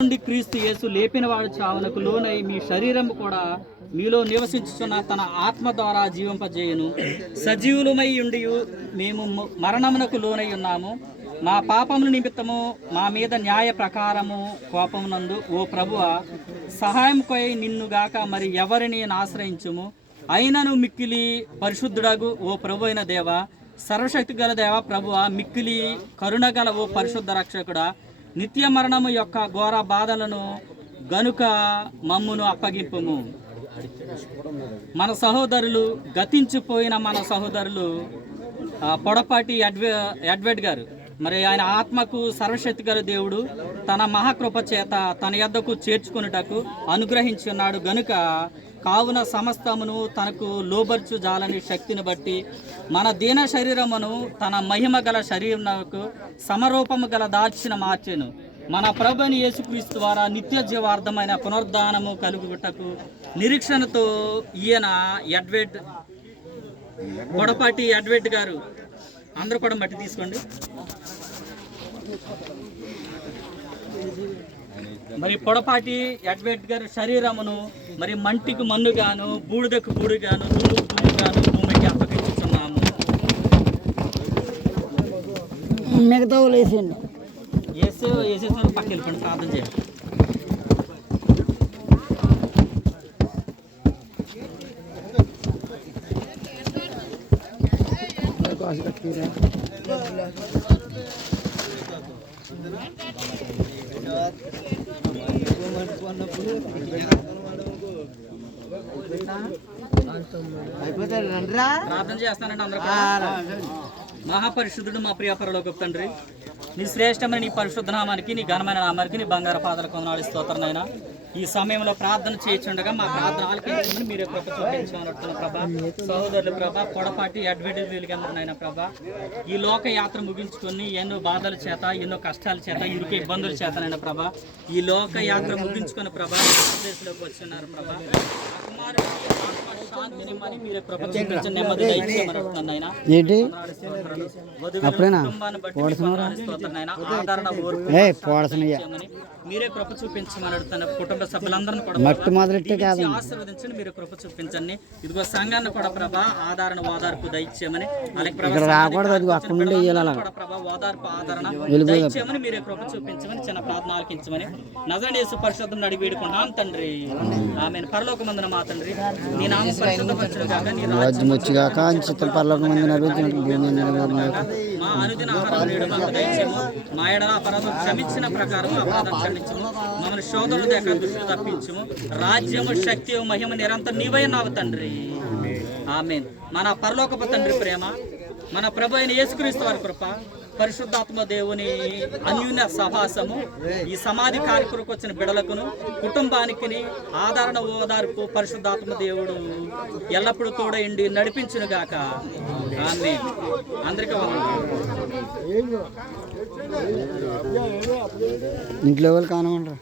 నుండి క్రీస్తు యేసు లేపినవాడు చావునకు లోనై మీ శరీరం కూడా మీలో నివసించుచున్న తన ఆత్మ ద్వారా జీవింపజేయును. సజీవులమై ఉండి మేము మరణమునకు లోనై ఉన్నాము. మా పాపముల నిమిత్తము మా మీద న్యాయ ప్రకారము కోపమునందు ఓ ప్రభువ సహాయం కొయి నిన్నుగాక మరి ఎవరిని ఆశ్రయించుము. అయినను మిక్కిలి పరిశుద్ధుడగు ఓ ప్రభు అయిన దేవ, సర్వశక్తి గల దేవ ప్రభువ, మిక్కిలి కరుణగల ఓ పరిశుద్ధ రక్షకుడా, నిత్య మరణము యొక్క ఘోర బాధలను గనుక మమ్మును అప్పగింపుము. మన సహోదరులు గతించిపోయిన మన సహోదరులు పొడపాటి ఎడ్వర్డ్ గారు, మరి ఆయన ఆత్మకు సర్వశక్తి గల దేవుడు తన మహాకృప చేత తన యొద్దకు చేర్చుకున్నటకు అనుగ్రహించి ఉన్నాడు గనుక కావున సమస్తమును తనకు లోబర్చు జాలని శక్తిని బట్టి మన దీన శరీరమును తన మహిమ గల శరీరమునకు సమరూపము గల దాల్చిన మార్చెను. మన ప్రభుని యేసుక్రీస్తు ద్వారా నిత్య జీవార్థమైన పునరుద్ధానము కలుగుటకు నిరీక్షణతో ఈయన పొడపాటి ఎడ్వర్డ్ గారు, అందరూ కూడా మట్టి తీసుకోండి. మరి పొడపాటి ఎడ్వర్డ్ గారి శరీరమును మరి మంటికి మన్నుగాను, బూడిదకు బూడిగాను, దుమ్ముగాను భూమికి అప్పగించుతున్నాము. మిగతా వేసేసిన పక్కకి వెళ్ళిపోండి, ప్రార్థన చేయండి. ప్రార్థన చేస్తానండి అందరూ. మహాపరిశుద్ధుడు మా ప్రియ పరలోకపు తండ్రి, నీ శ్రేష్టమైన నీ పరిశుద్ధ నామానికి, నీ ఘనమైన నామానికి, నీ బంగారు పాదాలకు వందనాలు స్తోత్రనైనా. ఈ సమయంలో ప్రార్థన చేయించుండగా మా ప్రార్థన ఆలకించమని మీరే కృప చూపించమనుకున్న ప్రభా. సహోదరులు ప్రభా, పొడపాటి అడ్వర్టైజ్మెంట్ ప్రభా, ఈ లోక యాత్ర ముగించుకొని ఎన్నో బాధల చేత, ఎన్నో కష్టాల చేత, ఇరుకు ఇబ్బందుల చేతనైనా ప్రభా, ఈ లోక యాత్ర ముగించుకుని ప్రభా ఆంధ్రప్రదేశ్లోకి వచ్చిన్నారు ప్రభా. మీరే కృప చూపించమని అడుగుతాను. కుటుంబ సభ్యులందరినీ కూడా ఆశీర్వదించండి, మీరు కృప చూపించండి. ఇదిగో సంఘాన్ని కూడా ప్రభా ఆదరణ ఓదార్పు దయచేయమని, అలాగే ఓదార్పు ఆదరణ దయచేయమని, మీరే కృప చూపించమని, చిన్న ప్రార్థన ఆలకించమని నజరేయుని యేసు పరిశుద్ధం అడిగి వేడుకుంటున్నాం తండ్రి, ఆమేన్. పరలోకమందున మా తండ్రి, నీ నామం పరిశుద్ధపరచుగాక, నీ రాజ్యం వచ్చుగాక, మా అనుదిన ఆహారం నేడు మాకు దయచేయము, మా ఎడల అపరాధం క్షమించిన ప్రకారం అపరాధం క్షమించము, మమ్మల్ని శోధనలు దగ్గర దృష్టి తప్పించము, రాజ్యము శక్తి మహిమ నిరంతరం నీవైనావు తండ్రి, ఆమేన్. మన పరలోకపు తండ్రి ప్రేమ, మన ప్రభు అయిన యేసుక్రీస్తు వారి కృప, పరిశుద్ధాత్మ దేవుని అన్యూన్య సహవాసము ఈ సమాధి కార్యక్రమకు వచ్చిన బిడలకును కుటుంబానికి ఆదరణ ఓదార్పు పరిశుద్ధాత్మ దేవుడు ఎల్లప్పుడూ తోడైండి నడిపించును గాక, ఆమేన్. అందరికీ ఇంట్లో వాళ్ళు కానమంటారు.